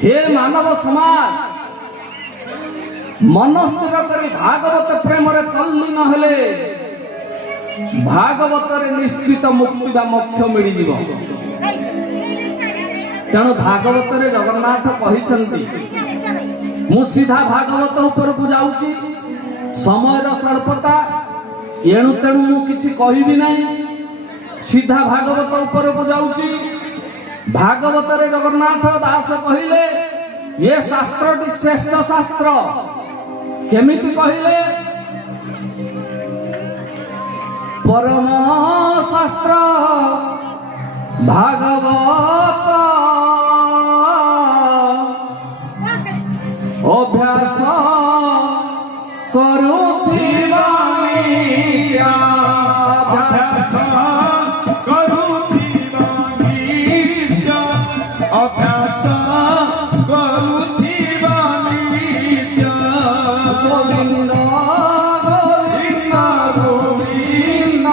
हे मानव समाज मन स्थिर करी भागवत प्रेम तल्लीन हेले भागवत निश्चित मुक्ति बा मोक्ष मिल जीव। तेणु भागवत जगन्नाथ कहिसंती मु सीधा भागवत ऊपर को जाऊची समय स्वल्पता एणु तेणु मु किछि कहिबि नाही सीधा भागवत ऊपर को जाऊची। भागवत जगन्नाथ दास कहिले ये शास्त्रटी श्रेष्ठ शास्त्र केमिति कहिले परम शास्त्र भागवत अभ्यास करुथिबा नित्या अभ्यास करुथिबा नित्या अभ्यास करुथिबा नित्या गोविंद गोविंद गोविंद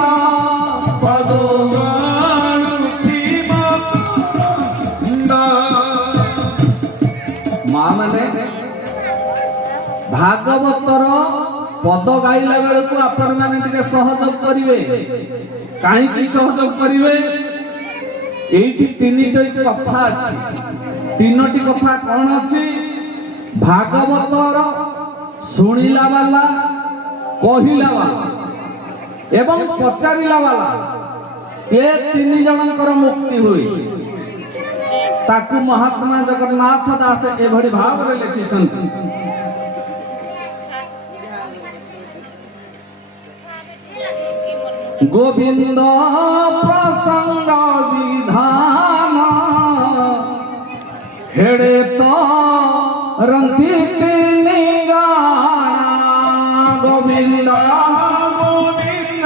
पदो गानुथिबा माँ माने भागवतर पद गाइला बेल को आपण माने टिके सहयोग करिवे काहे की सहयोग करिवे एठी तीनटी कथा अछि तीनटी कथा कोन अछि भागवतर सुनिला वाला कहिला वाला एवं पचारिला वाला ए तीन जनकर मुक्ति होई ताकू महात्मा जगन्नाथ दास एभଳି भाବରେ ଲେଖିଛନ୍ତି। गोविंद प्रसंग विधान हेड़े तो रंती तीनी गाना गोविंद गोविंद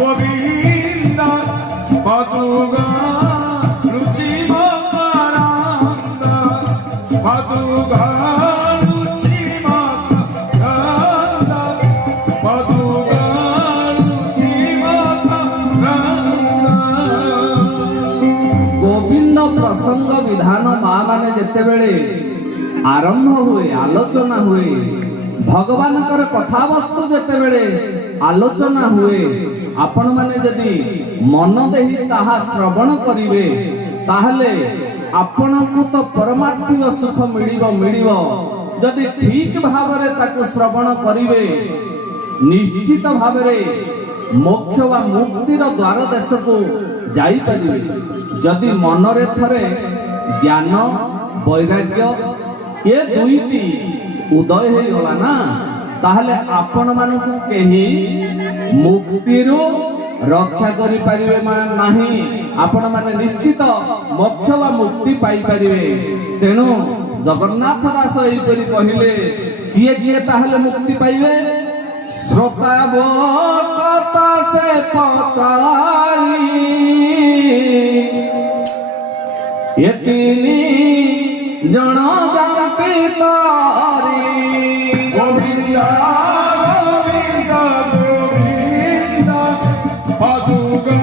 गोविंद पदुगा रुचिमा कारांद पदुगा रुचिमा कारांद पदुगा रुचिमा कारांद गोविंद प्रसंग विधान माँ माने जेते बेले आरंभ हुए आलोचना हुए भगवान कथा वस्तु जेते बेले आलोचना हुए आपण माने जदि मन देही ताहा श्रवण करिवे ताहले आपनकु तो परमार्थिक सुख मिलिबो जदि ठीक भावरे ताको श्रवण करिवे निश्चित भावरे मोक्ष वा मुक्तिर द्वार देश को जाई परिवे। जदि मनरे थरे ज्ञान वैराग्य ये दुईटी उदय हो गला ना ताहले आपण मानकु केही मुक्तिरु रक्षा करि परिवे नाही आपण माने निश्चित मोक्ष वा मुक्ति पाई परिवे। तेणु जगन्नाथ दास एई परि कहिले किए किए ताहले मुक्ति पाइबे श्रोता कथा से पचारी ये तीनी जन जानती तारी गोविंद गोविंद गोविंद पदुगा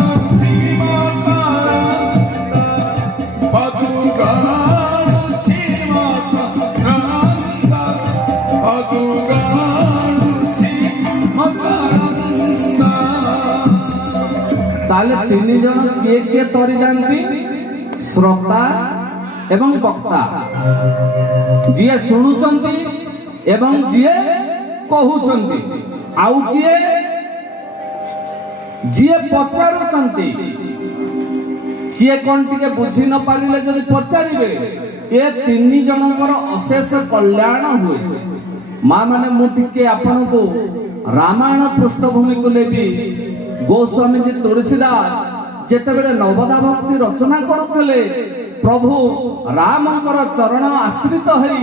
रुचिमा कारांद पदुगा रुचिमा कारांद पदुगा रुचिमा कारांद ताले तीन जन किए तरी जानती श्रोता एवं वक्ता जिए शुणुचंती एवं जिए कहूचंती आउ किए जिए पचारुचंती किए कोन टिके बुझी न पारिले जदि पचारिबे ए तीन जनकर अशेष कल्याण हुए। माँ माने मु टिके आपनको रामायण पृष्ठभूमि को लेबी गोस्वामी जी तुलसीदास जेतेबेले नवदा भक्ति रचना करुथले प्रभु रामकर चरण आश्रित हई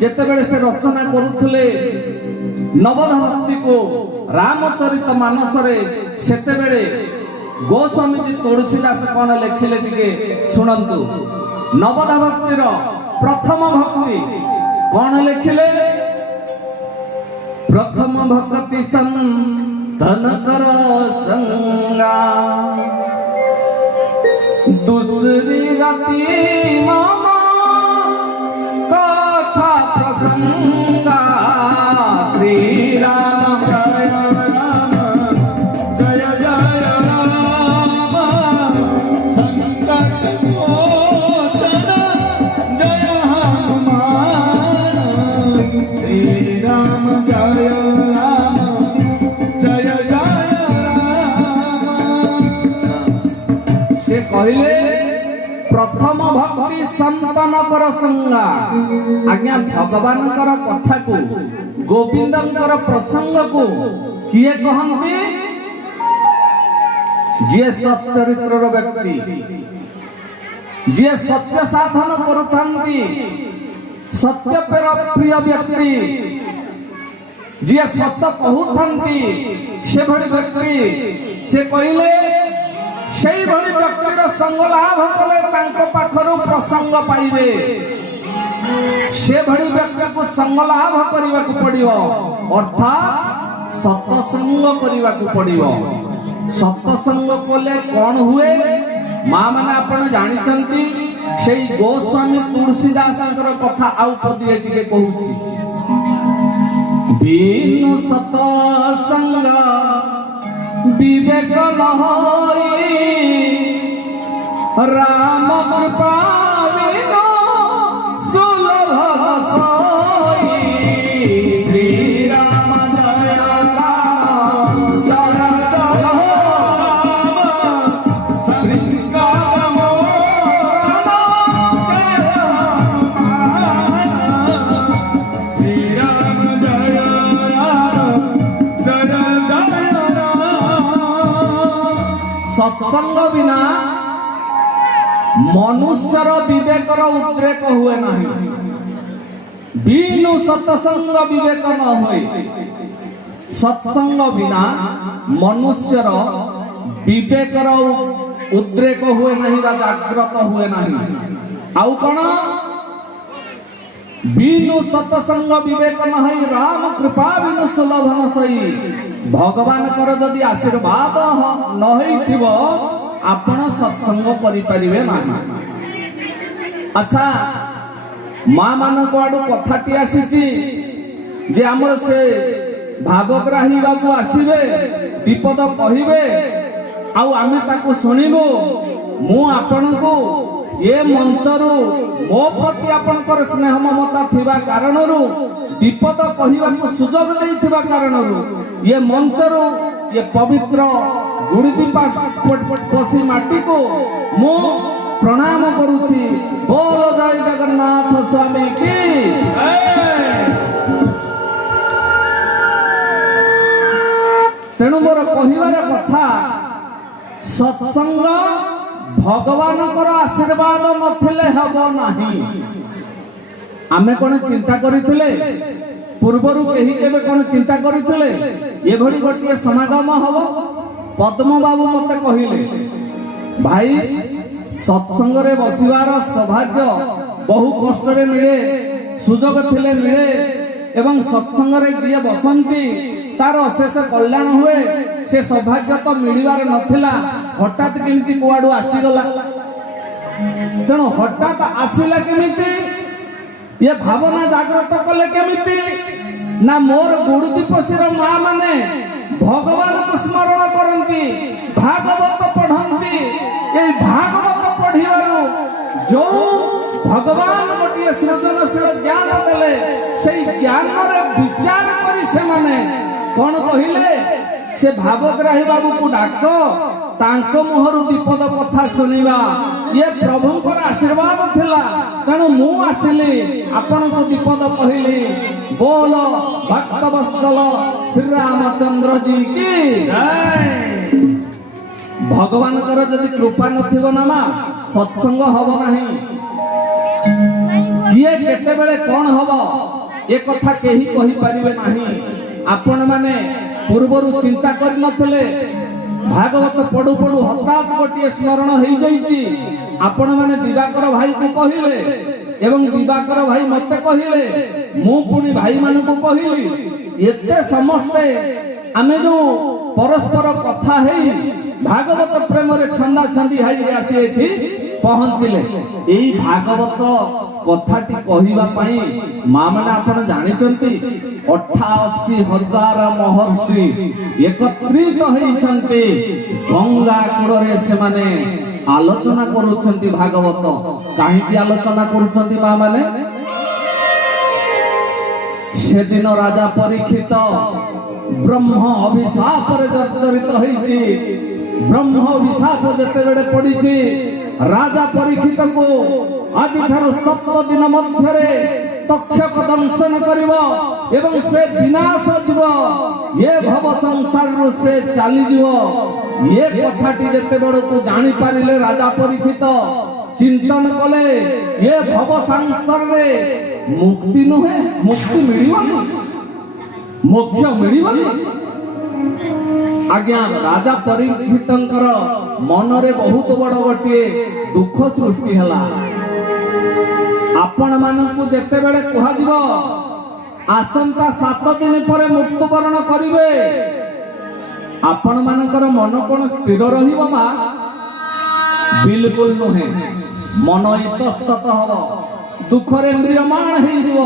जेतेबेले से रचना करुथले नवदा भक्ति को रामचरित मानस रे सेतेबेले गोस्वामी जी तुलसीदास कोन लेखिले टिके सुनंतु। नवदा भक्तिर प्रथम भक्ति कोन लेखिले प्रथम भक्ति संतन कर संगा दूसरी गति मामा प्रथम भक्ति संतनकर संगा आज्ञा भगवानकर कथा को गोविंदंकर प्रसंग को किए कहते जे सच्चरित्र व्यक्ति जे सत्य साधन करुथांती सत्य प्रिय व्यक्ति जे सत्य कहूथांती से भली व्यक्ति से कहले सेई भली व्यक्तिर संग लाभ कले तांको पाखरु प्रसंग पाइबे से भली व्यक्ति को संग लाभ करबा को पड़ियो अर्थात सत्संग करबा को पड़ियो सत्संग कले कोन हुए मां माने आपण जानि छंती सेई गोस्वामी तुलसीदासंकर कथा आउ पदिए टिके कहूची बिनु सत्संग विवेक नहई राम कृपा बिनु सुलभ सोई श्री राम जय राम जय जय श्री राम श्री राम जय जय जय सत्संग बिना मनुष्यर विवेकर उद्रेक हुए नहीं बिनु सत्संग विवेक न होए सत्संग बिना मनुष्यर विवेकर उद्रेक हुए नहीं बा जागृत हुए नहीं आउ कौन बिनु सत्संग विवेक नहीं राम कृपा बिनु सुलभ न सही भगवान कर जदि आशीर्वाद न होइथिबो आपण सत्संग करि परिबे नाही अच्छा मां मान को आडू कथाटी आसीची जे हमर से भावग्राही बाबू आसीबे दीपद कहिबे आउ आमे ताको सुनिबो मु आपण को ये मंचरू मो प्रति आपनकर स्नेह ममता थिबा कारणरू दीपद कहिबा को सुजोग देइथिबा कारणरू ये मंचरू ये पवित्र गुड़दीपा पसी माटी को मु प्रणाम करुछि बोल जय जगन्नाथ स्वामी की तेणु मोर कहिबार कथा सत्संग भगवानकर आशीर्वाद नथिले हबो नाही आमे कोन चिंता करिथिले पूर्वरु केही केबे कोन चिंता करिथिले ए भली गोटिए समागम हबो पद्म बाबू मते कहिले भाई सत्संग रे बसिवार सौभाग्य बहु कष्ट रे मिले सुजोग थिले मिले एवं सत्संग रे जे बसंती तार अशेष कल्याण हुए से सौभाग्य तो मिलिबार नथिला हठात केमती कुआडू आसीगला तेणु हठात आसिला केमिति ये भावना जागृत कले केमिति ना मोर गुड़दीपसीर मां माने भगवान को स्मरण करती भागवत पढ़ती ये भागवत पढ़िबारु जो भगवान गोटे सृजनशील ज्ञान देले से ज्ञान रे विचार करी से माने कौन कहिले से भावग्राही बाबू को डाक तांको मुहरु दीपद कथा सुनिबा ये प्रभुंकर आशीर्वाद थिला तेणु मु आसिली आपण को दीपद कहली बोल भक्त वत्सल श्री रामचंद्र जी की जय भगवान कर जदि कृपा नथिबो ना मा सत्संग हबो नाही किए केते बेले कोन हबो ए कथा केही कहि परिबे नाही आपण माने पूर्वरु चिंता करि नथले भागवत पढ़ु पढ़ु हठात गोटे स्मरण हो जाइए आपण माने दिवाकर भाई को कहिले एवं दिवाकर भाई मते कहिले मु पुणी भाई मान को कहली एते समस्ते आमे जो परस्पर कथा हेई भागवत प्रेम रे छंदा छंदी हाई आसी एठी पहुंचले एई भागवत कथाटी कहिबा पई मां माने आपण जानि चंती 88,000 महर्षि एकत्रित होइछन्ते गंगा कूड़े से माने आलोचना करूछन्ती भागवत काहेकि आलोचना करूछन्ती मां माने से दिन राजा परीक्षित ब्रह्म अभिशाप रे जर्जरित होइछि ब्रह्म अभिशाप जते बेडे पडिछि ରାଜା ପରୀକ୍ଷିତକୁ ଆଜିଠାରୁ 7 ଦିନ ମଧ୍ୟରେ ତକ୍ଷକ ଦଂଶନ କରିବ ଏବଂ ସେ ବିନାଶ ଯିବ, ଏ ଭବ ସଂସାରରୁ ସେ ଚାଲିଯିବ। ଏ କଥାଟି ଯେତେବେଳକୁ ଜାଣିପାରିଲେ ରାଜା ପରୀକ୍ଷିତ ଚିନ୍ତନ କଲେ, ଏ ଭବ ସଂସାରରେ ମୁକ୍ତି ନୁହେଁ, ମୁକ୍ତି ମିଳିବନି, ମୋକ୍ଷ ମିଳିବନି। ଆଜ୍ଞା, ରାଜା ପରୀକ୍ଷିତଙ୍କର ମନରେ ବହୁତ ବଡ଼ ଗୋଟିଏ ଦୁଃଖ ସୃଷ୍ଟି ହେଲା। ଆପଣ ମାନଙ୍କୁ ଯେତେବେଳେ କୁହାଯିବ ଆସନ୍ତା 7 ଦିନ ପରେ ମୃତ୍ୟୁବରଣ କରିବେ, ଆପଣ ମାନଙ୍କର ମନ କଣ ସ୍ଥିର ରହିବ? ମା, ବିଲକୁଲ ନୁହେଁ। ମନ ଇତସ୍ତତ ହବ, ଦୁଃଖରେ ମ୍ରିୟମାଣ ହେଇଯିବ।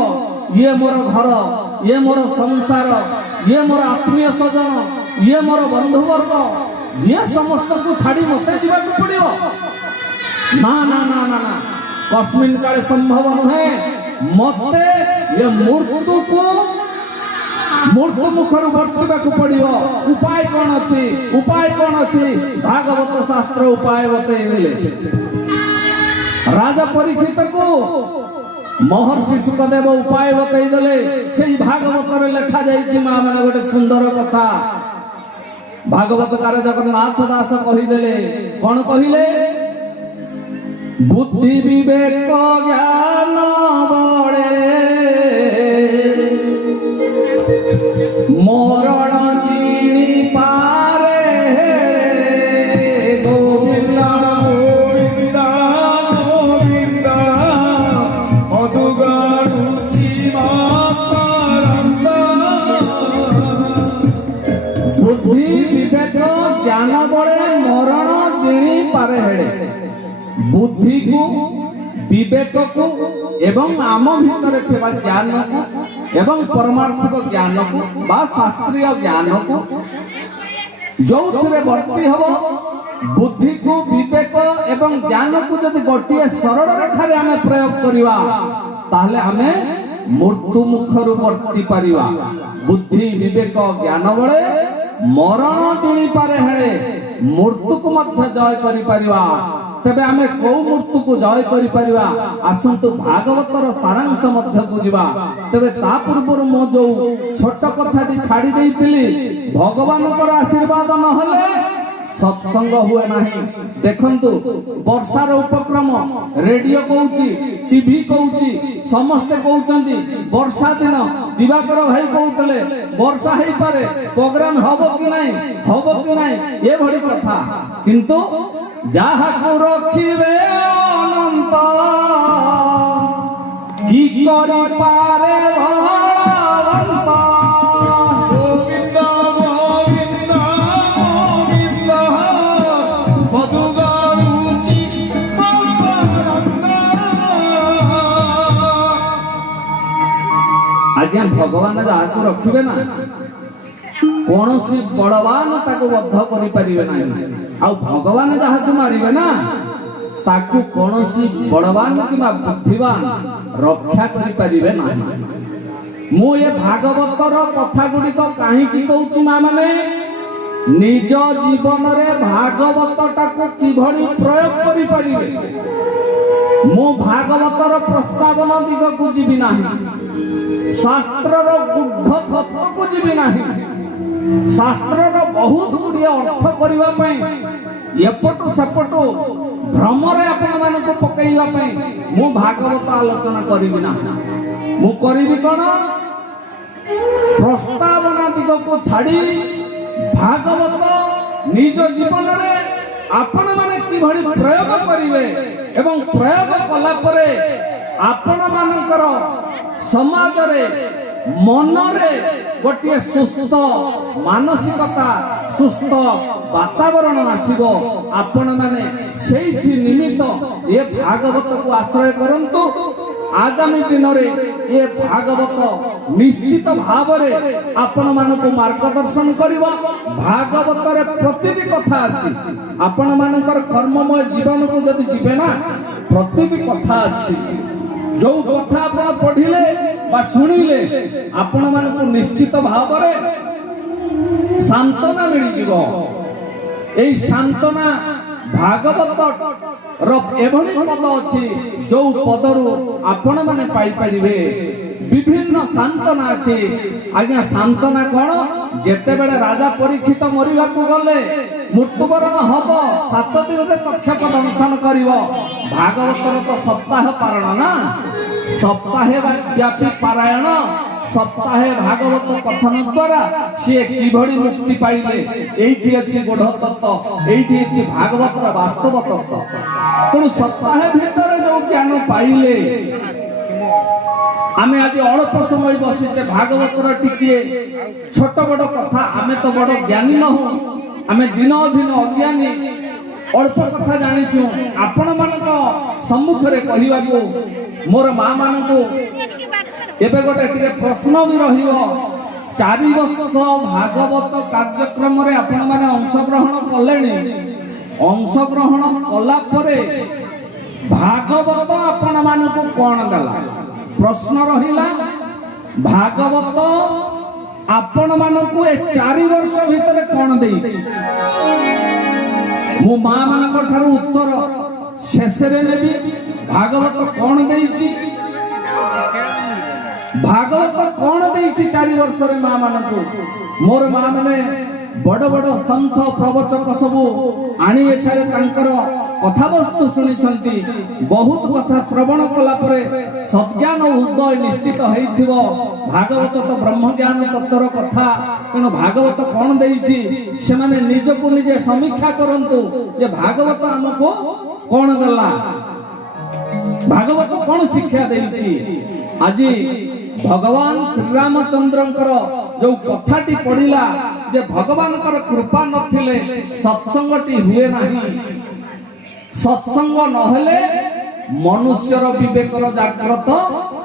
ଇଏ ମୋର ଘର, ଇଏ ମୋର ସଂସାର, ଇଏ ମୋର ଆତ୍ମୀୟ ସ୍ୱଜନ, ଇଏ ମୋର ବନ୍ଧୁବର୍ଗ, ଇଏ ସମସ୍ତଙ୍କୁ ଛାଡ଼ି ମତେ ଯିବାକୁ ପଡ଼ିବ? ନା ନା ନା ନା ନା, କସ୍ମିନ୍ କାଳେ ସମ୍ଭବ ନୁହେଁ। ମତେ ଏ ମୃତ୍ୟୁକୁ ମୃତ୍ୟୁ ମୁଖରୁ ବର୍ତ୍ତିବାକୁ ପଡ଼ିବ। ଉପାୟ କଣ ଅଛି? ଉପାୟ କଣ ଅଛି? ଭାଗବତ ଶାସ୍ତ୍ର ଉପାୟ ବତେଇଦେଲେ। ରାଜା ପରୀକ୍ଷିତକୁ ମହର୍ଷି ଶୁକଦେବ ଉପାୟ ବତେଇଦେଲେ। ସେଇ ଭାଗବତରେ ଲେଖା ଯାଇଛି ମା ମାନେ ଗୋଟେ ସୁନ୍ଦର କଥା। ଭାଗବତକାର ଜଗନ୍ନାଥ ଦାସ କହିଦେଲେ, କଣ କହିଲେ? ବୁଦ୍ଧି ବିବେକ ଜ୍ଞାନ ବଳେ ମରଣ ଜିଣି ପାରେ ଗୋବିନ୍ଦ গোবিন্দ গোবিন্দ মধুগাড়ুচি মাতারন্দ। ବୁଦ୍ଧି ବିବେକ ଜ୍ଞାନ ବଳେ ମରଣ ଜିଣି ପାରେ ହେଡ଼େ। ବୁଦ୍ଧିକୁ, ବିବେକକୁ ଏବଂ ଆମ ଭିତରେ ଥିବା ଜ୍ଞାନକୁ ଏବଂ ପରମାର୍ଥିକ ଜ୍ଞାନକୁ ବା ଶାସ୍ତ୍ରୀୟ ଜ୍ଞାନକୁ ଯୋଉଥିରେ ବର୍ତ୍ତି ହବ, ବୁଦ୍ଧିକୁ, ବିବେକ ଏବଂ ଜ୍ଞାନକୁ ଯଦି ଗୋଟିଏ ସରଳ ରେଖାରେ ଆମେ ପ୍ରୟୋଗ କରିବା, ତାହେଲେ ଆମେ ମୃତ୍ୟୁ ମୁଖରୁ ବର୍ତ୍ତି ପାରିବା। ବୁଦ୍ଧି ବିବେକ ଜ୍ଞାନ ବଳେ ମରଣ ଜିଣିପାରେ ହେଳେ, ମୃତ୍ୟୁକୁ ମଧ୍ୟ ଜୟ କରିପାରିବା। ତେବେ ଆମେ କୋଉ ମୃତ୍ୟୁକୁ ଜୟ କରିପାରିବା? ଆସନ୍ତୁ ଭାଗବତର ସାରାଂଶ ମଧ୍ୟକୁ ଯିବା। ତେବେ ତା ପୂର୍ବରୁ ମୁଁ ଯୋଉ ଛୋଟ କଥାଟି ଛାଡ଼ି ଦେଇଥିଲି, ଭଗବାନଙ୍କର ଆଶୀର୍ବାଦ ନହେଲେ ସତ୍ସଙ୍ଗ ହୁଏ ନାହିଁ। ଦେଖନ୍ତୁ, ବର୍ଷାର ଉପକ୍ରମ ରେଡିଓ କହୁଛି, ଟିଭି କହୁଛି, ସମସ୍ତେ କହୁଛନ୍ତି ବର୍ଷା ଦିନ। ଦିବାକର ଭାଇ କହୁଥିଲେ ବର୍ଷା ହେଇପାରେ, ପ୍ରୋଗ୍ରାମ ହବ କି ନାହିଁ, ହବ କି ନାହିଁ, ଏଭଳି କଥା। କିନ୍ତୁ ଯାହାକୁ ରଖିବେ ଅନନ୍ତ, କି କରିପାରେ ଭଗବନ୍ତ। গোবিন্দ গোবিন্দ গোবিন্দ মধুগাড়ুচি মাতারন্দ। ଆଜ୍ଞା, ଭଗବାନ ଯାହାକୁ ରଖିବେ ନା, କୌଣସି ବଳବାନ ତାକୁ ବଦ୍ଧ କରିପାରିବେ ନାହିଁ। ଆଉ ଭଗବାନ ଯାହାକୁ ମାରିବେ ନା, ତାକୁ କୌଣସି ବଳବାନ କିମ୍ବା ବୁଦ୍ଧିବାନ ରକ୍ଷା କରିପାରିବେ ନାହିଁ। ମୁଁ ଏ ଭାଗବତର କଥା ଗୁଡ଼ିକ କାହିଁକି କହୁଛି ମା ମାନେ? ନିଜ ଜୀବନରେ ଭାଗବତଟାକୁ କିଭଳି ପ୍ରୟୋଗ କରିପାରିବେ। ମୁଁ ଭାଗବତର ପ୍ରସ୍ତାବନ ଦିଗକୁ ଯିବି ନାହିଁ, ଶାସ୍ତ୍ରର ଗୁଢ଼ ତତ୍ତ୍ୱକୁ ଯିବି ନାହିଁ। ଶାସ୍ତ୍ରର ବହୁତ ଗୁଡ଼ିଏ ଅର୍ଥ କରିବା ପାଇଁ ଏପଟୁ ସେପଟୁ ଭ୍ରମରେ ଆପଣମାନଙ୍କୁ ପକେଇବା ପାଇଁ ମୁଁ ଭାଗବତ ଆଲୋଚନା କରିବି ନାହିଁ। ମୁଁ କରିବି କଣ? ପ୍ରସ୍ତାବନା ଦିଗକୁ ଛାଡ଼ି ଭାଗବତ ନିଜ ଜୀବନରେ ଆପଣମାନେ କିଭଳି ପ୍ରୟୋଗ କରିବେ ଏବଂ ପ୍ରୟୋଗ କଲା ପରେ ଆପଣମାନଙ୍କର ସମାଜରେ, ମନରେ ଗୋଟିଏ ସୁସ୍ଥ ମାନସିକତା, ସୁସ୍ଥ ବାତାବରଣ ଆସିବ। ଆପଣମାନେ ସେଇଥି ନିମିତ୍ତ ଏ ଭାଗବତକୁ ଆଶ୍ରୟ କରନ୍ତୁ। ଆଗାମୀ ଦିନରେ ଏ ଭାଗବତ ନିଶ୍ଚିତ ଭାବରେ ଆପଣମାନଙ୍କୁ ମାର୍ଗଦର୍ଶନ କରିବ। ଭାଗବତରେ ପ୍ରତିଟି କଥା ଅଛି। ଆପଣମାନଙ୍କର କର୍ମମୟ ଜୀବନକୁ ଯଦି ଯିବେ ନା, ପ୍ରତିଟି କଥା ଅଛି। ଯୋଉ କଥା ଆପଣ ପଢିଲେ ବା ଶୁଣିଲେ ଆପଣମାନଙ୍କୁ ନିଶ୍ଚିତ ଭାବରେ ସାନ୍ତ୍ୱନା ମିଳିଯିବ। এই সান্তনা ভাগবত एभଳି पद अच्छी जो पदरु आपण माने पाई परिबे विभिन्न सांत्वना अच्छी आज्ञा सांत्वना कौन जेते बेले राजा परीक्षित मरिबा को गले मृत्युवरण हब 7 दिन रे तक्षक दंशन करिवो भागवतर तो सप्ताह पारण ना सप्ताहे व्यापी पारायण सप्ताहे भागवत कथन द्वारा सी किभଳି मुक्ति पाइले एठी अछि गोढ़ तत्व एठी अछि भागवतर वास्तव तत्व तेणु सप्ताहे भितर जो ज्ञान पाइले आमे आज अल्प समय बसिते भागवतर टिके छोट बड़ कथा आमे तो बड़ ज्ञानी न हो आमे दिन दिन अज्ञानी अल्प कथा जानिछु आपण मानक सम्मुख रे कहिबा को मोर मां मानक एबे गोटे टिके प्रश्न भी रहिबो 4 वर्ष भागवत कार्यक्रम रे आपण माने अंशग्रहण कलेनी अंशग्रहण कला परे भागवत आपण मानक कोन दला प्रश्न रहिला भागवत आपण मानक ए 4 वर्ष भितर कोन देई मु मां मानक ठारू उत्तर शेषरे नेबी भागवत कोन देईची भागवत कौन देइछि 4 वर्ष रे मां मानकु मोर मां माने बड़ बड़ संत प्रवचक सब आनी एठारे तांकर कथा वस्तु सुनि छंती बहुत कथा श्रवण कला परे सज्ञान उदय निश्चित हेइथिबो भागवत तो ब्रह्म ज्ञान तत्वर कथा तेणु भागवत कौन देइछि से माने निजको निजे समीक्षा करंतु जे भागवत हमको कौन देला भागवत कौन शिक्षा देइछि आज भगवान श्री रामचंद्रंकर जो कथाटी पढ़िला जे भगवान कर कृपा नथिले सत्संगटी हुए नाही सत्संग नहले मनुष्यर विवेकर जागृत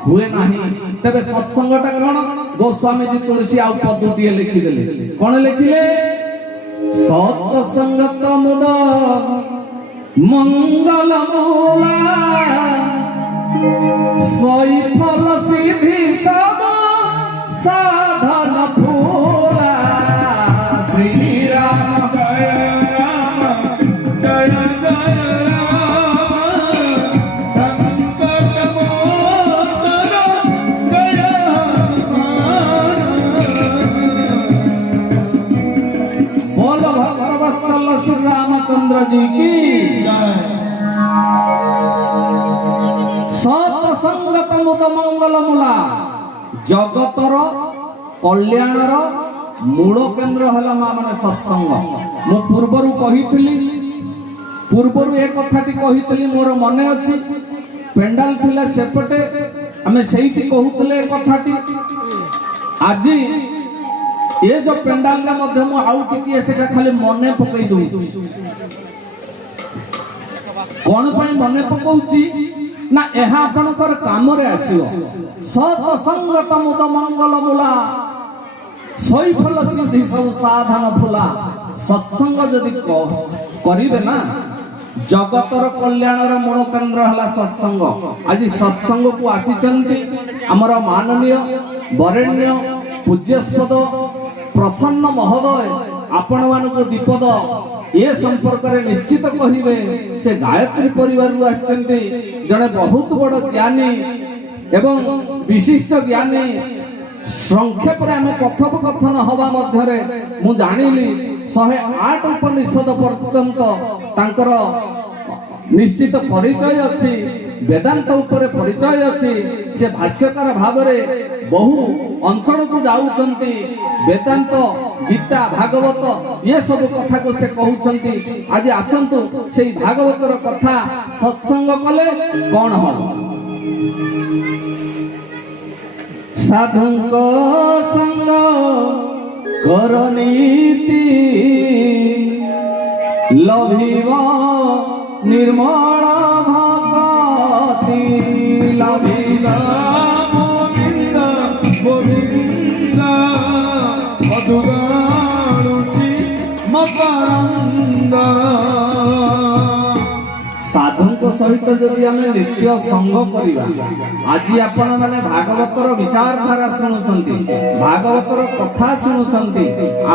हुए नाही तबे सत्संगटा कोन गोस्वामी जी तुलसी आ पद्धति लिखि देले कोन लिखिले सत्संगत मुद मंगल मूला सोई फल सिद्धि सब साधन फूला श्री राम जय जय राम संकट मोचन जय हनुमान बोल भक्तवत्सल श्री रामचंद्र जी की सत्संगत मुद मंगल मूला जगतर कल्याणर मूल केंद्र हला मां माने सत्संग मु पूर्वरु कहितली पूर्वरु ए कथाटी कहितली मोर मने अछि पेंडाल थिला सेपटे हमें सेहीटी कहउतले कथाटी आज ए जो पेंडाल ले मध्य मु आउ टिके सेटा खाली मने पकई दउ कोन पई मने पकौची ना एहा आपनकर काम रे आसीओ सत्संगत मुद मंगल मूला सोई फल सिद्धि सब साधन फूला सत्संग जदि करिवे ना जगतर कल्याणर मूल केंद्र हला सत्संग आज सत्संग को आसीचंती हमर माननीय वरेण्य पूज्यस्पद प्रसन्न महोदय आपण मानको दीपद ये संपर्क रे निश्चित कहिबे से गायत्री परिवार रु आछंती जने बहुत बड़ ज्ञानी एवं विशिष्ट ज्ञानी संक्षेप रे हमें कथोपकथन हवा मध्य रे मु जानिली 108 उपनिषद पर्यंत तांकर निश्चित परिचय अछि वेदांत ऊपर परिचय अछि से भाष्यकार भाव रे बहु अंचल को जाउचंती वेदांत गीता भागवत ये सब कथा को से कहउचंती आज आसंतु सेही भागवतर कथा सत्संग कले कोन हो साधुंक संग करनीति लभिव निर्मल भक्ति लभिव गोविंद गोविंद मधुगारुचि मकरंद साधुंक ସହିତ ଯଦି ଆମେ ନିତ୍ୟ ସଙ୍ଗ କରିବା, ଆଜି ଆପଣ ମାନେ ଭାଗବତର ବିଚାରଧାରା ଶୁଣୁଛନ୍ତି, ଭାଗବତର କଥା ଶୁଣୁଛନ୍ତି,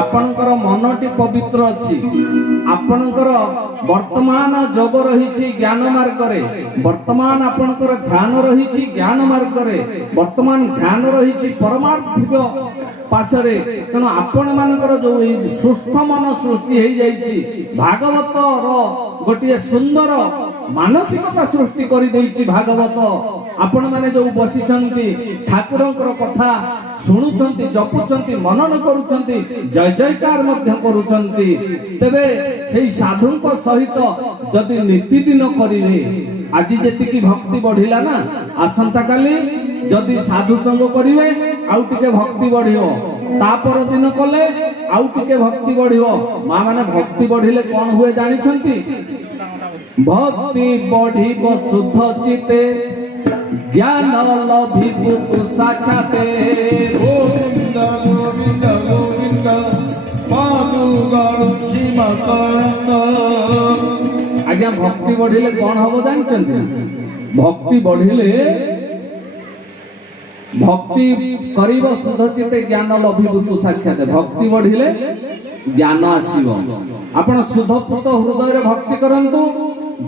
ଆପଣଙ୍କର ମନଟି ପବିତ୍ର ଅଛି, ଆପଣଙ୍କର ବର୍ତ୍ତମାନ ଯୋଗ ରହିଛି ଜ୍ଞାନ ମାର୍ଗରେ, ବର୍ତ୍ତମାନ ଆପଣଙ୍କର ଧ୍ୟାନ ରହିଛି ଜ୍ଞାନ ମାର୍ଗରେ, ବର୍ତ୍ତମାନ ଧ୍ୟାନ ରହିଛି ପରମାର୍ଥିକ ପାଶରେ। ତେଣୁ ଆପଣ ମାନଙ୍କର ଯୋଉ ସୁସ୍ଥ ମନ ସୃଷ୍ଟି ହେଇଯାଇଛି, ଭାଗବତର ଗୋଟିଏ ସୁନ୍ଦର ମାନସିକତା ସୃଷ୍ଟି କରିଦେଇଛି ଭାଗବତ। ଆପଣ ମାନେ ଯୋଉ ବସିଛନ୍ତି ଠାକୁରଙ୍କର କଥା ଶୁଣୁଛନ୍ତି, ଜପୁଛନ୍ତି, ମନନ କରୁଛନ୍ତି, ଜୟ ଜୟକାର ମଧ୍ୟ କରୁଛନ୍ତି, ତେବେ ସେଇ ସାଧୁଙ୍କ ସହିତ ଯଦି ନୀତିଦିନ କରିବେ, ଆଜି ଯେତିକି ଭକ୍ତି ବଢିଲା ନା, ଆସନ୍ତା କାଲି ଯଦି ସାଧୁ ସଙ୍ଗ କରିବେ ଆଉ ଟିକେ ଭକ୍ତି ବଢିବ, ତା ପର ଦିନ କଲେ ଆଉ ଟିକେ ଭକ୍ତି ବଢିବ। ମା ମାନେ ଭକ୍ତି ବଢିଲେ କଣ ହୁଏ ଜାଣିଛନ୍ତି? ଭକ୍ତି ବଢିବ ଶୁଦ୍ଧ ଚିତେ, ଜ୍ଞାନ ଲଭିବୁ ତୁ ସାକ୍ଷାତେ। ଗୋବିନ୍ଦ ଗୋବିନ୍ଦ ଗୋବିନ୍ଦ ପାଦୁ ଗାଳୁଛି ମାକରନ୍ଦ। ଆଜ୍ଞା ଭକ୍ତି ବଢିଲେ କଣ ହବ ଜାଣିଛନ୍ତି? ଭକ୍ତି ବଢିଲେ, ଭକ୍ତି କରିବ ଶୁଦ୍ଧ ଚିତ୍ତେ ଜ୍ଞାନ ଲଭିବୁ ତୁ ସାକ୍ଷାତ। ଭକ୍ତି ବଢିଲେ ଜ୍ଞାନ ଆସିବ। ଆପଣ ଶୁଦ୍ଧପୂତ ହୃଦୟରେ ଭକ୍ତି କରନ୍ତୁ,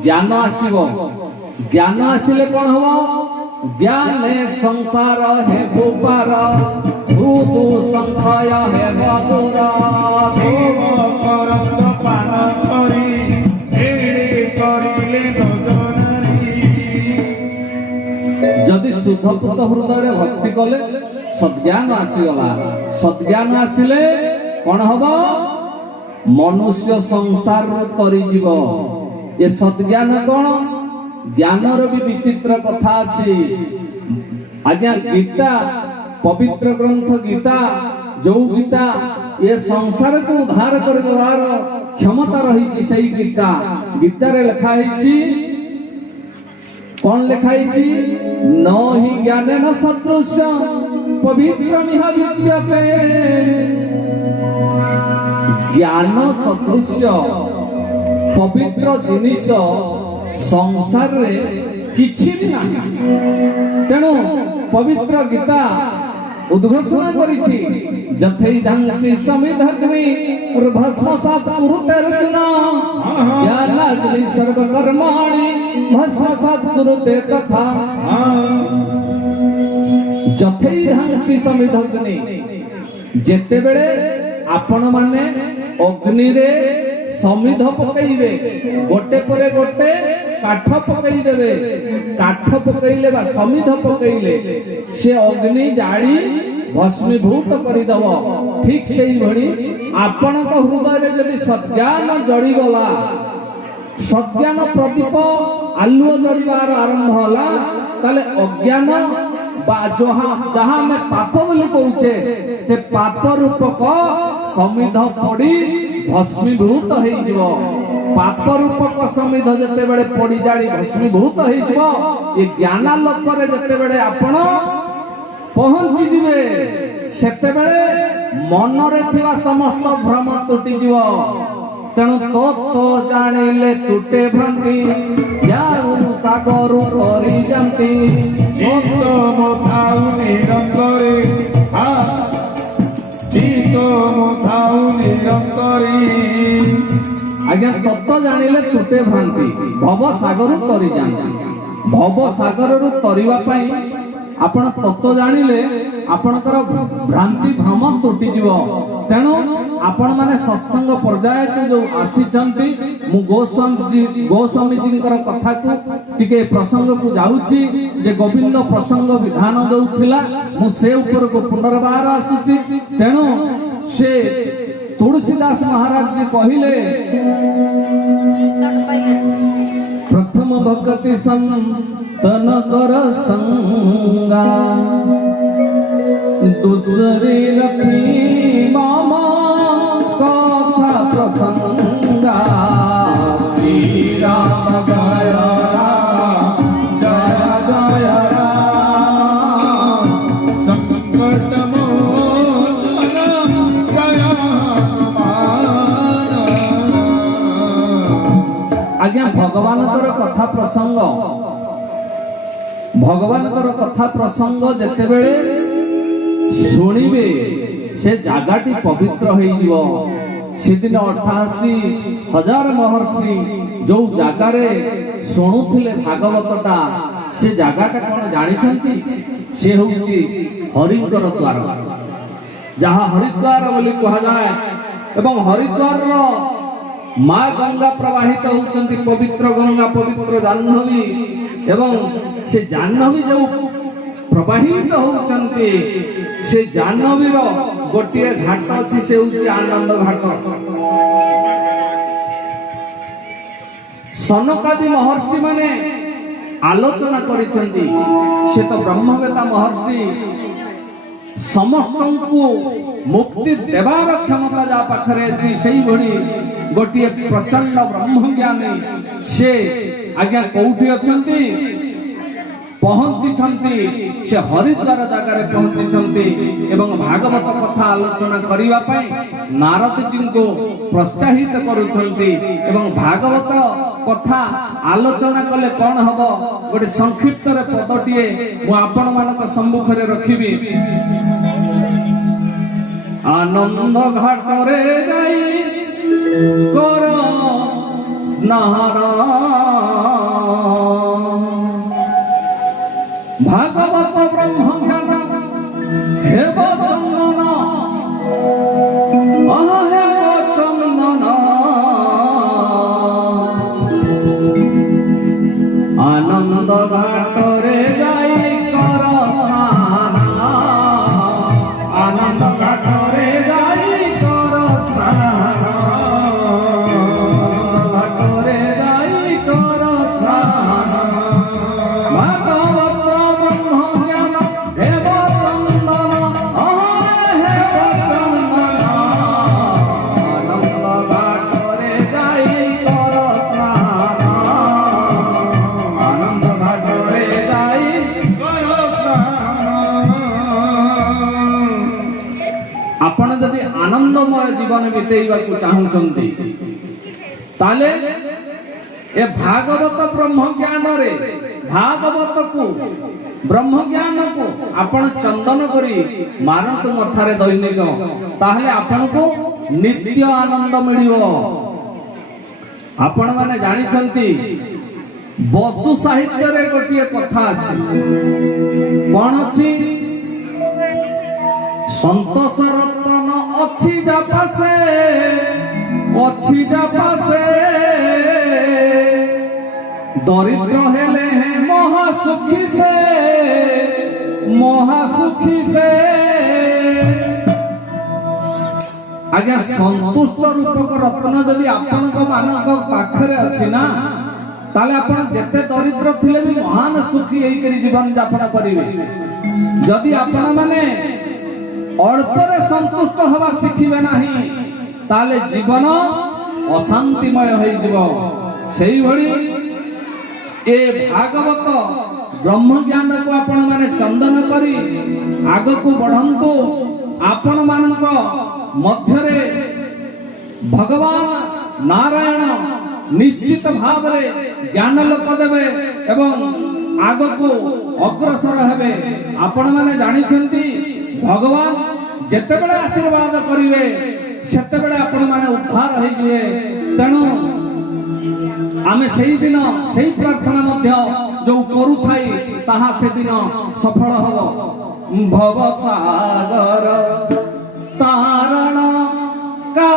ଜ୍ଞାନ ଆସିବ। ଜ୍ଞାନ ଆସିଲେ କଣ ହବ? ଜ୍ଞାନେ ସଂସାର ହେବୁ ପାର, ହୃଦୁ ସଂଶୟ ହେବ ଦୂର। ଶିବ କରନ୍ଦ ପାନ କରି ଏଡ଼େ କରିଲେ ନଜନାରୀ। ଯଦି ଶୁଦ୍ଧପୂତ ହୃଦୟରେ ଭକ୍ତି କଲେ ସଦ୍ଜ୍ଞାନ ଆସିଗଲା। ସଦ୍ଜ୍ଞାନ ଆସିଲେ କଣ ହବ? ମନୁଷ୍ୟ ସଂସାରରୁ ତରିଯିବ। ଏ ସଦ୍ଜ୍ଞାନ କଣ? ଜ୍ଞାନର ବି ବିଚିତ୍ର କଥା ଅଛି। ଆଜ୍ଞା ଗୀତା, ପବିତ୍ର ଗ୍ରନ୍ଥ ଗୀତା, ଯୋଉ ଗୀତା ଏ ସଂସାରକୁ ଉଦ୍ଧାର କରିଦେବାର କ୍ଷମତା ରହିଛି, ସେଇ ଗୀତା। ଗୀତାରେ ଲେଖା ହେଇଛି, କଣ ଲେଖା ହେଇଛି? ନ ହି ଜ୍ଞାନେନ ସଦୃଶ ପବିତ୍ର ମିହ ବିଦ୍ୟତେ। ଜ୍ଞାନ ସଦୃଶ ପବିତ୍ର ଜିନିଷ ସଂସାରରେ କିଛି ବି ନାହିଁ। ତେଣୁ ପବିତ୍ର ଗୀତା ଉଦ୍ଘୋଷଣା କରିଛି, ଯଥୈଧାଂସି ସମିଧଗ୍ନି ଭସ୍ମସାତ୍ କୁରୁତେ ଅର୍ଜୁନ, ଜ୍ଞାନାଗ୍ନି ସର୍ବକର୍ମାଣି ଭସ୍ମସାତ୍ କୁରୁତେ ତଥା। ଯଥୈଧାଂସି ସମିଧଗ୍ନି, ଯେତେବେଳେ ଆପଣ ମାନେ ଅଗ୍ନିରେ ସମିଧ ପକେଇବେ, ଗୋଟେ ପରେ ଗୋଟେ କାଠ ପକେଇଦେବେ, କାଠ ପକେଇଲେ ବା ସମିଧ ପକେଇଲେ ସେ ଅଗ୍ନି ଜାଳି ଭସ୍ମୀଭୂତ କରିଦବ। ଠିକ ସେଇଭଳି ଆପଣଙ୍କ ହୃଦୟରେ ଯଦି ସଦ୍ଜ୍ଞାନ ଜଳିଗଲା, ସଦ୍ଜ୍ଞାନ ପ୍ରଦୀପ ଆଲୁଅ ଜଳିବାର ଆରମ୍ଭ ହେଲା, ତାହେଲେ ଅଜ୍ଞାନ ବା ଯାହା ଆମେ ପାପ ବୋଲି କହୁଛେ, ସେ ପାପ ରୂପକ ସମିଧ ପଡି ଭସ୍ମୀଭୂତ ହେଇଯିବ। ପାପ ରୂପକ ସମିଧ ଯେତେବେଳେ ପଡି ଜାଳି ଭସ୍ମୀଭୂତ ହେଇଯିବ, ଏ ଜ୍ଞାନ ଲୋକରେ ଯେତେବେଳେ ଆପଣ ପହଞ୍ଚିଯିବେ, ସେତେବେଳେ ମନରେ ଥିବା ସମସ୍ତ ଭ୍ରମ ତୁଟିଯିବ। ତେଣୁ ତତ୍ତ୍ୱ ଜାଣିଲେ ତୁଟେ ଭ୍ରାନ୍ତି, ଯାଉ ସାଗରୁ ତରି ଯାନ୍ତି। ଚିତ୍ତ ମୁଥାଉ ନିରଙ୍କରେ, ଚିତ୍ତ ମୁଥାଉ ନିରଙ୍କରେ। ଆଜ୍ଞା ତତ୍ତ୍ୱ ଜାଣିଲେ ତୁଟେ ଭ୍ରାନ୍ତି, ଭବ ସାଗରୁ ତରି ଯାନ୍ତି। ଭବ ସାଗରରୁ ତରିବା ପାଇଁ ଆପଣ ତତ୍ତ୍ୱ ଜାଣିଲେ ଆପଣଙ୍କର ଭ୍ରାନ୍ତି ଭ୍ରମ ତୁଟିଯିବ। ତେଣୁ ଆପଣ ମାନେ ସତ୍ସଙ୍ଗ ପର୍ଯ୍ୟାୟକୁ ଯୋଉ ଆସିଛନ୍ତି, ମୁଁ ଗୋସ୍ୱାମୀଜୀଙ୍କର କଥାକୁ ଟିକେ ପ୍ରସଙ୍ଗକୁ ଯାଉଛି, ଯେ ଗୋବିନ୍ଦ ପ୍ରସଙ୍ଗ ବିଧାନ ଯୋଉ ଥିଲା, ମୁଁ ସେ ଉପରକୁ ପୁନର୍ବାର ଆସୁଛି। ତେଣୁ ସେ ତୁଳସୀଦାସ ମହାରାଜ ଜି କହିଲେ, ପ୍ରଥମ ଭକ୍ତି ସନ୍ତନ କର ସଙ୍ଗା, दूसरे रखी मामा कथा प्रसंगा। श्री राम जय राम जय जय राम, संकट मोचन जय हनुमान। आज्ञा ଭଗବାନଙ୍କର କଥା ପ୍ରସଙ୍ଗ ଯେତେବେଳେ ଶୁଣିବେ ସେ ଜାଗାଟି ପବିତ୍ର ହେଇଯିବ। ସେଦିନ 88,000 ମହର୍ଷି ଯୋଉ ଜାଗାରେ ଶୁଣୁଥିଲେ ଭାଗବତଟା, ସେ ଜାଗାଟା କଣ ଜାଣିଛନ୍ତି? ସେ ହଉଛି ହରିଙ୍କର ଦ୍ୱାର, ଯାହା ହରିଦ୍ୱାର ବୋଲି କୁହାଯାଏ। ଏବଂ ହରିଦ୍ୱାରର ମା ଗଙ୍ଗା ପ୍ରବାହିତ ହେଉଛନ୍ତି ପବିତ୍ର ଗଙ୍ଗା, ପବିତ୍ର ଜାହ୍ନବୀ। ଏବଂ ସେ ଜାହ୍ନବୀ ଯୋଉ ପ୍ରବାହିତ ହେଉଛନ୍ତି, ସେ ଜାହ୍ନବୀର ଗୋଟିଏ ଘାଟ ଅଛି, ସେ ହେଉଛି ଆନନ୍ଦ ଘାଟ। ସନକାଦି ମହର୍ଷି ମାନେ ଆଲୋଚନା କରିଛନ୍ତି। ସେ ତ ବ୍ରହ୍ମବେତା ମହର୍ଷି, ସମସ୍ତଙ୍କୁ ମୁକ୍ତି ଦେବାର କ୍ଷମତା ଯାହା ପାଖରେ ଅଛି, ସେଇଭଳି ଗୋଟିଏ ପ୍ରଚଣ୍ଡ ବ୍ରହ୍ମଜ୍ଞାନୀ ସେ ଆଜ୍ଞା କୋଉଠି ଅଛନ୍ତି? ପହଞ୍ଚିଛନ୍ତି, ସେ ହରିଦ୍ୱାର ଜାଗାରେ ପହଞ୍ଚିଛନ୍ତି। ଏବଂ ଭାଗବତ କଥା ଆଲୋଚନା କରିବା ପାଇଁ ନାରଦଜୀଙ୍କୁ ପ୍ରୋତ୍ସାହିତ କରୁଛନ୍ତି। ଏବଂ ଭାଗବତ କଥା ଆଲୋଚନା କଲେ କଣ ହବ, ଗୋଟେ ସଂକ୍ଷିପ୍ତରେ ପଦଟିଏ ମୁଁ ଆପଣମାନଙ୍କ ସମ୍ମୁଖରେ ରଖିବି। ଆନନ୍ଦ ଘାଟରେ ଯାଇ କର ସ୍ନାନ, ଭାଗବତ ବ୍ରହ୍ମ ଜ୍ଞାନ ହେବ ଚନ୍ଦନ, ହେବ ଚନ୍ଦନ। ଆନନ୍ଦ ଘାଟରେ ଯାଇ କର ସ୍ନାନ, ଆନନ୍ଦ ଘାଟରେ ଯାଇ କର ସ୍ନାନ, ଆନନ୍ଦ ଘାଟରେ ଯାଇ କର ସ୍ନାନ। ଭାଗବତ ବ୍ରହ୍ମ ଜ୍ଞାନ ହେବ ଚନ୍ଦନ, ହେବ ଚନ୍ଦନ। ଆନନ୍ଦ ଘାଟରେ ଯାଇ କର ସ୍ନାନ, ଆନନ୍ଦ ଘାଟରେ ଯାଇ କର ସ୍ନାନ। ଆପଣ ଯଦି ଆନନ୍ଦମୟ ଜୀବନ ବିତେଇବାକୁ ଚାହୁଁଛନ୍ତି, ତାହେଲେ ଏ ଭାଗବତ ବ୍ରହ୍ମ ଜ୍ଞାନରେ, ଭାଗବତକୁ ବ୍ରହ୍ମ ଜ୍ଞାନକୁ ଆପଣ ଚନ୍ଦନ କରି ମାରନ୍ତୁ ମଥାରେ ଦୈନିକ, ତାହେଲେ ଆପଣଙ୍କୁ ନିତ୍ୟ ଆନନ୍ଦ ମିଳିବ। ଆପଣମାନେ ଜାଣିଛନ୍ତି ବସୁ ସାହିତ୍ୟରେ ଗୋଟିଏ କଥା ଅଛି। କଣ ଅଛି? ସନ୍ତୋଷ ରତନ ଅଛି ଯା ପାଶେ, ଅଛି ଯା ପାଶେ, ଦରିଦ୍ର ହେଲେ হে ମହାସୁଖୀ ସେ, ମହାସୁଖୀ ସେ। ଆଜ୍ଞା, ସନ୍ତୁଷ୍ଟ ରୂପକ ରତ୍ନ ଯଦି ଆପଣଙ୍କ ମାନଙ୍କ ପାଖରେ ଅଛି ନା, ତାହେଲେ ଆପଣ ଯେତେ ଦରିଦ୍ର ଥିଲେ ବି ମହାନ ସୁଖୀ ହେଇକରି ଜୀବନ ଯାପନ କରିବେ। ଯଦି ଆପଣ ମାନେ ଅଳ୍ପରେ ସନ୍ତୁଷ୍ଟ ହେବା ଶିଖିବେ ନାହିଁ, ତାହେଲେ ଜୀବନ ଅଶାନ୍ତିମୟ ହେଇଯିବ। ସେଇଭଳି ଏ ଭାଗବତ ବ୍ରହ୍ମ ଜ୍ଞାନକୁ ଆପଣ ମାନେ ଚନ୍ଦନ କରି ଆଗକୁ ବଢନ୍ତୁ। ଆପଣ ମାନଙ୍କ ମଧ୍ୟରେ ଭଗବାନ ନାରାୟଣ ନିଶ୍ଚିତ ଭାବରେ ଜ୍ଞାନ ଲୋକ ଦେବେ ଏବଂ ଆଗକୁ ଅଗ୍ରସର ହେବେ। ଆପଣ ମାନେ ଜାଣିଛନ୍ତି ଭଗବାନ ଯେତେବେଳେ ଆଶୀର୍ବାଦ କରିବେ ସେତେବେଳେ ଆପଣ ମାନେ ଉଦ୍ଧାର ହେଇଯିବେ। ତେଣୁ ଆମେ ସେଇଦିନ ସେଇ ପ୍ରାର୍ଥନା ମଧ୍ୟ ଯୋଉ କରୁଥାଇ ତାହା ସେଦିନ ସଫଳ ହବ। ଭବ ସାଗର ତାରଣ କା